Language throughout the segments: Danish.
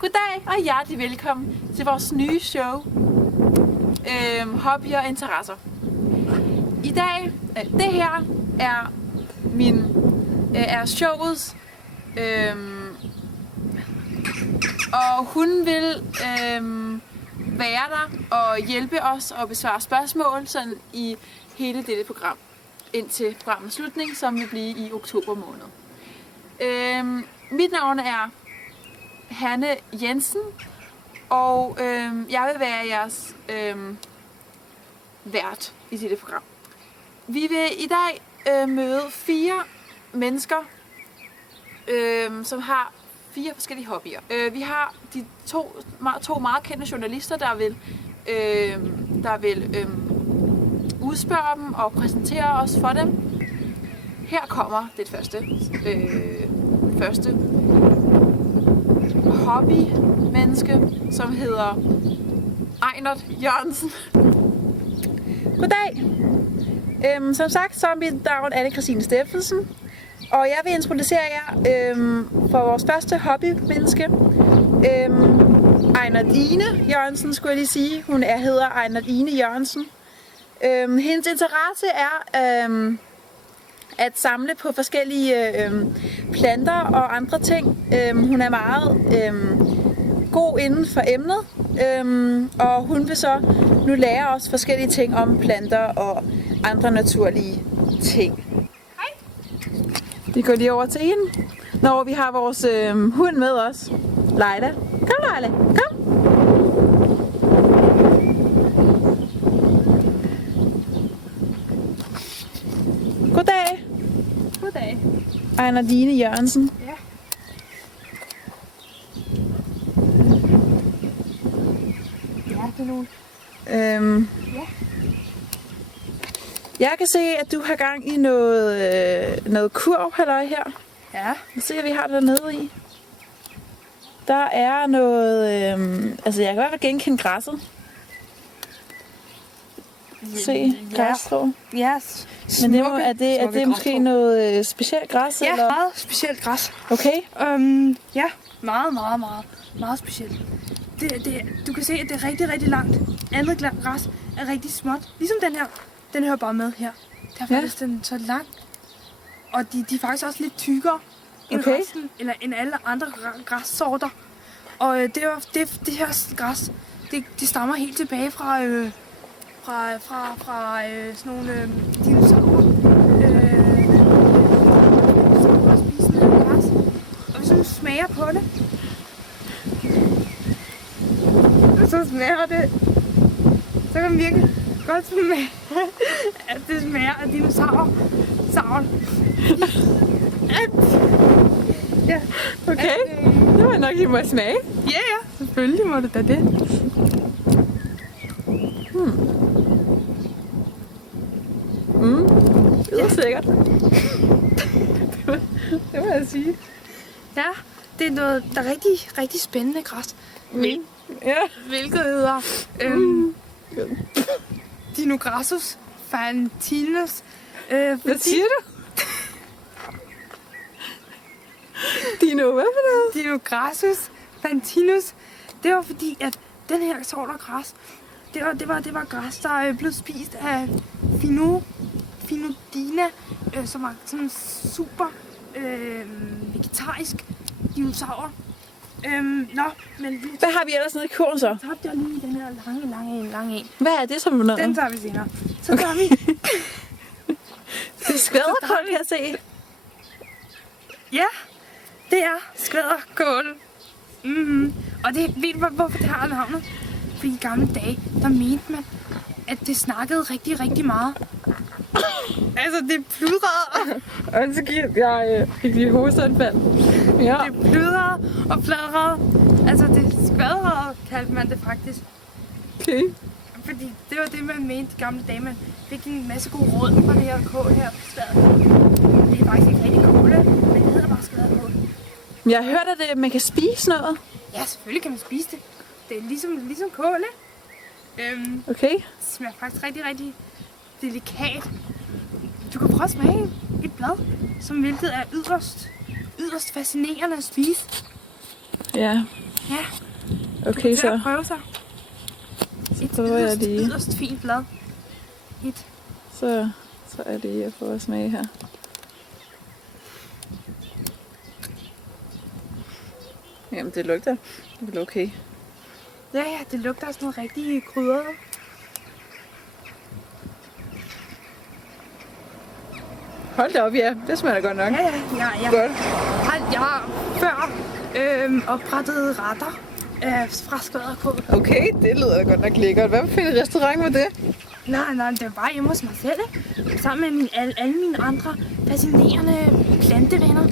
Goddag og hjertelig velkommen til vores nye show, Hobby og Interesser. I dag, det her er showets, og hun vil være der og hjælpe os og besvare spørgsmål sådan i hele dette program, indtil programmets slutning, som vil blive i oktober måned. Mit navn er Hanne Jensen, og jeg vil være jeres vært i dette program. Vi vil i dag møde 4 mennesker, som har 4 forskellige hobbyer. Vi har de to meget kendte journalister, der vil udspørge dem og præsentere os for dem. Her kommer det første hobbymenneske, som hedder Ejnert Jørgensen. Goddag! Som sagt, så er mit navn Anne-Kristine Steffensen, og jeg vil introducere jer for vores første hobbymenneske. Ejnert-Ine Jørgensen, skulle jeg lige sige. Hun hedder Ejnert-Ine Jørgensen. Hendes interesse er at samle på forskellige planter og andre ting. Hun er meget god inden for emnet, og hun vil så nu lære os forskellige ting om planter og andre naturlige ting. Hej! Vi går lige over til hende, når vi har vores hund med os. Leila. Kom, Leila. Kom! Goddag! Goddag. Ejnert-Ine Jørgensen. Ja. Ja, det er nogen. Ja. Jeg kan se, at du har gang i noget kurvhalløj her. Ja. Jeg ser, at vi har der nede i. Der er noget... altså, jeg kan i hvert fald genkende græsset. Se, græsstrå. Ja, men er det måske noget specielt græs? Ja, eller? Meget specielt græs. Okay. Ja, meget specielt. Du kan se, at det er rigtig, rigtig langt. Andet græs er rigtig småt. Ligesom den her. Den hører bare med her. Der er faktisk den så lang. Og de er faktisk også lidt tykkere end resten, eller end alle andre græssorter. Og det her græs, det stammer helt tilbage fra sådan nogle dinosaurer. Og hvis du smager på det, så smager det, så kan man virkelig godt smage, at det smager af dinosaurer. Ja, okay. Det var nok lige må smage. Ja, selvfølgelig må det da det. Det er sikkert. Det må jeg sige. Ja, det er noget, der er rigtig, rigtig spændende græs. Ja. Hvilket hedder Dinograssus fantinus. Hvad siger du? Dino, hvad for noget? Dinograssus fantinus. Det var fordi, at den her sort af græs, det var græs, der blev spist af Phinodina, som var sådan super vegetarisk dinosaur. Men hvad har vi ellers nede i kurven så? Så tabte jeg lige den her lange en. Hvad er det som noget? Den tager vi senere. Så tager vi... Det er skvæderkål, vi har set. Ja, det er skvæderkål. Og ved du hvorfor det har navnet? Fordi i gamle dage, der mente man, at det snakkede rigtig, rigtig meget. Altså, det pludrede. Undskyld, jeg fik lige hovedsanfald. Ja. Det pludrede og fladrede. Altså, det skvadrede, kaldte man det faktisk. Okay. Fordi det var det, man mente i gamle dage. Man fik en masse gode råd fra det her kål her på skvæderkål. Det er faktisk ikke rigtig kål, men det hedder bare skvæderkål. Jeg har hørt, at man kan spise noget. Ja, selvfølgelig kan man spise det. Det er ligesom kål, Okay. Det smager faktisk rigtig, rigtig delikat. Du kan prøve at smage et blad, som hvilket er yderst fascinerende at spise. Ja. Ja. Okay, Til at så prøve sig. Et prøver jeg lige. yderst fint blad. Så er det, jeg får at smage her. Jamen, det lugter vel okay. Ja, det lugter også noget rigtig krydret. Hold da op, ja. Det smager da godt nok. Ja. Godt. Jeg har før oprettet retter fra skvalderkål. Okay, det lyder da godt nok lækkert. Hvad for en restaurant var det? Nej, det var bare hjemme hos mig selv, ikke? Sammen med alle mine andre fascinerende plantevenner.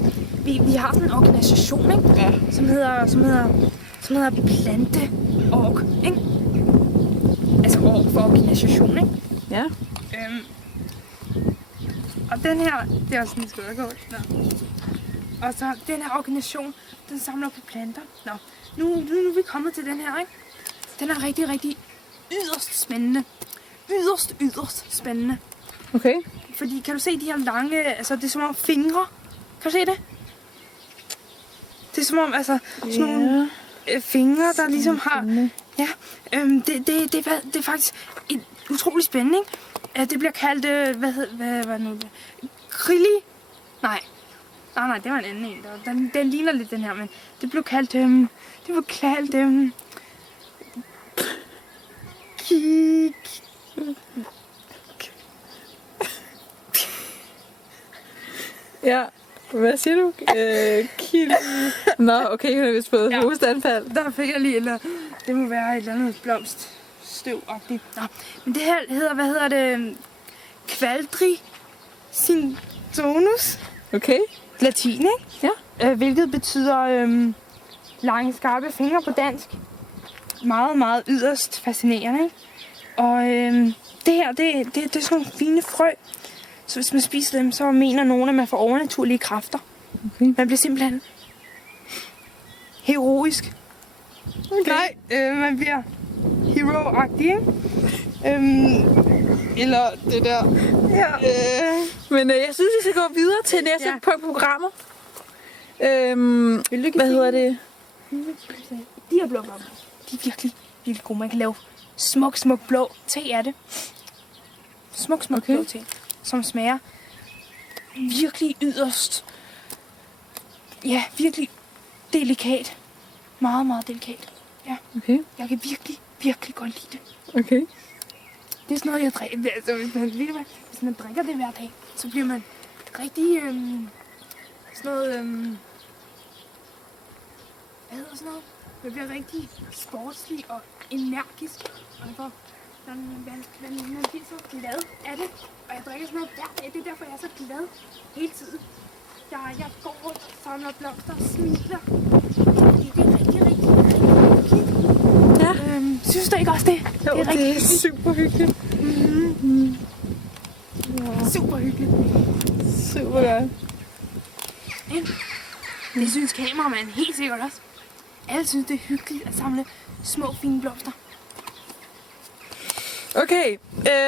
Vi har sådan en organisation, ikke? Ja. Som hedder Planteorg, ikke? Altså org for organisation, ikke? Ja. Og den her, det er også sådan en skvalderkål. Og så den her organisation, den samler på planter. Nu er vi kommet til den her, ikke? Den er rigtig, rigtig yderst spændende. Yderst spændende. Okay. Fordi, kan du se de her lange, altså det er som om fingre. Kan du se det? Det er som om, altså, sådan nogle fingre, der ligesom har... Ja, det er faktisk et utroligt spændende, ikke? Det bliver kaldt, hvad nu det? Krilli? Nej, det var en anden en. Den ligner lidt den her, men det blev kaldt, Ja, hvad siger du? Kili. Nå, okay, hun har vist fået hovedanfald. Der fik jeg lige, eller det må være et eller andet blomststøv-agtigt. Nå, men det her hedder, hvad hedder det? Quadricintonus. Okay. Latin, ikke? Ja. Hvilket betyder lange, skarpe fingre på dansk. Meget, meget yderst fascinerende, ikke? Og det her, det er sådan nogle fine frø. Så hvis man spiser dem, så mener nogen, at man får overnaturlige kræfter. Okay. Man bliver simpelthen heroisk. Okay. Nej, man bliver hero-agtig, ikke? Eller det der. Ja. Men jeg synes, vi skal gå videre til næste punkt på programmet. Hvad hedder det? De her blå blomster, de er virkelig, virkelig gode. Man kan lave smuk blå te af det. Smuk blå te, som smager virkelig yderst. Ja, virkelig delikat. Meget, meget delikat. Ja. Okay. Jeg kan virkelig, virkelig godt lide det. Okay. Det er sådan noget, jeg drikker. Altså, hvis man drikker det hver dag, så bliver man rigtig sådan noget... hvad hedder sådan noget? Man bliver rigtig sportslig og energisk. Og man bliver så glad af det. Og jeg drikker sådan noget hver dag. Det er derfor, jeg er så glad hele tiden. Jeg går rundt og samler blomster og smiler. Fordi det er rigtig, rigtig hyggeligt. Ja. Synes du ikke også det? Jo, det er rigtig hyggeligt. super hyggeligt. Ja. Super hyggeligt. Super godt. Det synes kameramanden helt sikkert også. Alle synes, det er hyggeligt at samle små, fine blomster. Okay,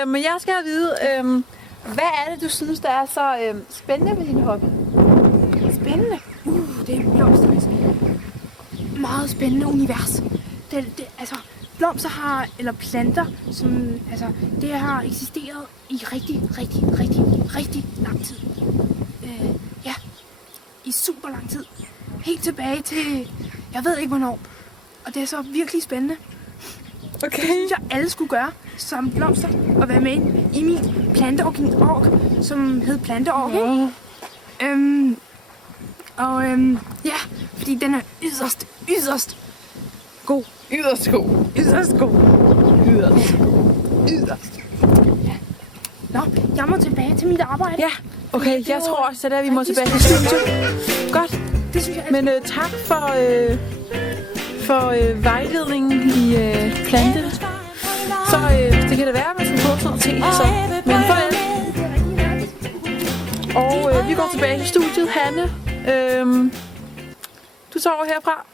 men jeg skal have at vide, hvad er det, du synes, der er så spændende ved din hobby? Spændende? Det er blomsternes meget spændende univers. Altså, blomster har, eller planter, som, altså, det har eksisteret i rigtig lang tid. Ja, i super lang tid. Helt tilbage til, jeg ved ikke hvornår. Og det er så virkelig spændende. Okay. Det synes jeg, alle skulle gøre som blomster og være med i min planteorg, som hed Planteorg. Ja, fordi den er yderst god. Yderst god. Yderst god. Yderst. Ja. Nå, jeg må tilbage til mit arbejde. Ja, okay, jeg tror også, at vi må tilbage til studiet. Godt. Det synes jeg. Men tak for vejledningen i plante. Så det kan da være, at man skal få noget te. Så. Men farvel. Og vi går tilbage til studiet. Hanne, du tager over herfra.